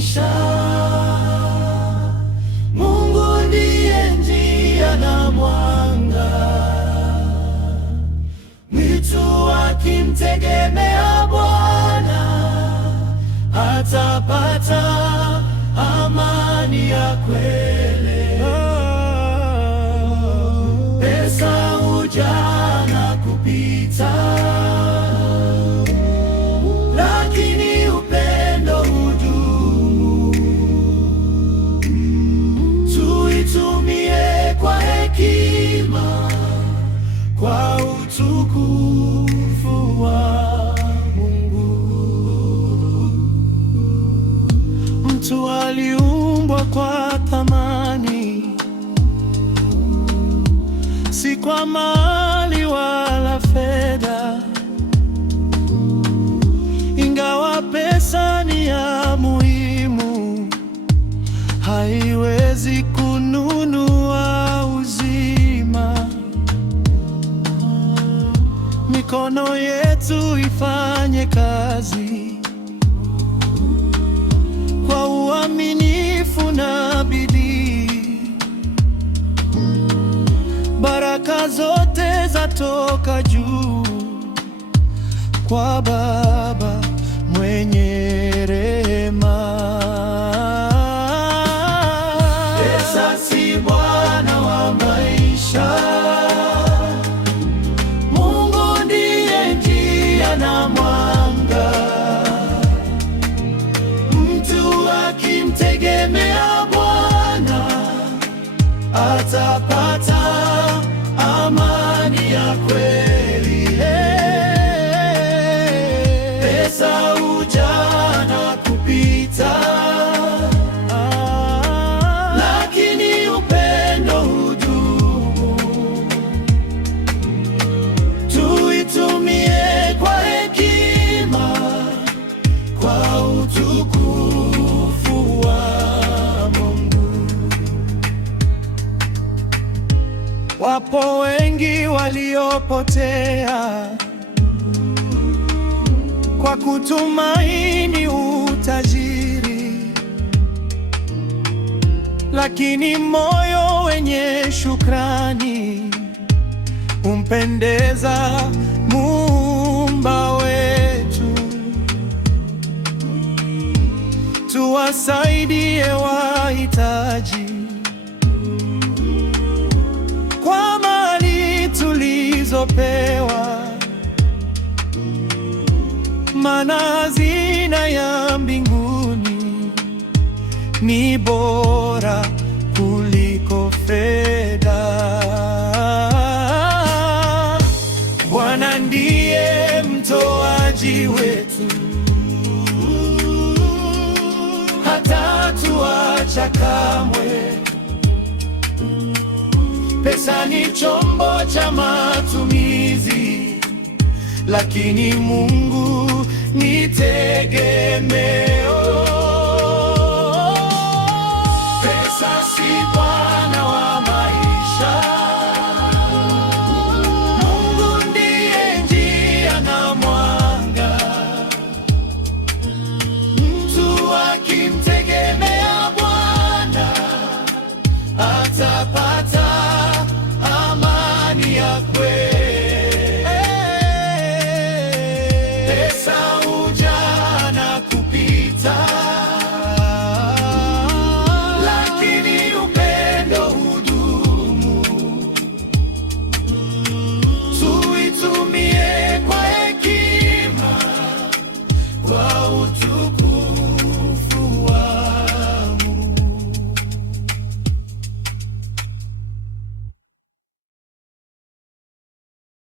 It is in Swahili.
maisha. Mungu ndiye njia na mwanga. Mtu akimtegemea Bwana atapata amani ya kweli. Pesa huja na kupita, lakini upendo hudumu. Tuitumie kwa hekima, kwa utukufu wa Mtu aliumbwa kwa thamani, si kwa mali wala fedha. Ingawa pesa ni ya muhimu, haiwezi kununua uzima. Mikono yetu ifanye kazi kwa uaminifu na bidii. Baraka zote zatoka juu kwa Baba mwenye rehema. Pesa si bwana wa maisha. Mungu ndiye njia na mwanga. Akimtegemea Bwana atapata amani ya kweli. Pesa huja na kupita, lakini upendo hudumu. Tuitumie kwa hekima, kwa utukufu wa Mungu. Wapo wengi waliopotea kwa kutumaini utajiri, lakini moyo wenye shukrani umpendeza Muumba wetu. Tuwasaidie wahitaji kwa mali tulizopewa, maana hazina ya mbinguni ni bora kuliko fedha. Bwana ndiye mtoaji wetu, hatatuacha kamwe. Pesa ni chombo cha matumizi, lakini Mungu ni tegemeo.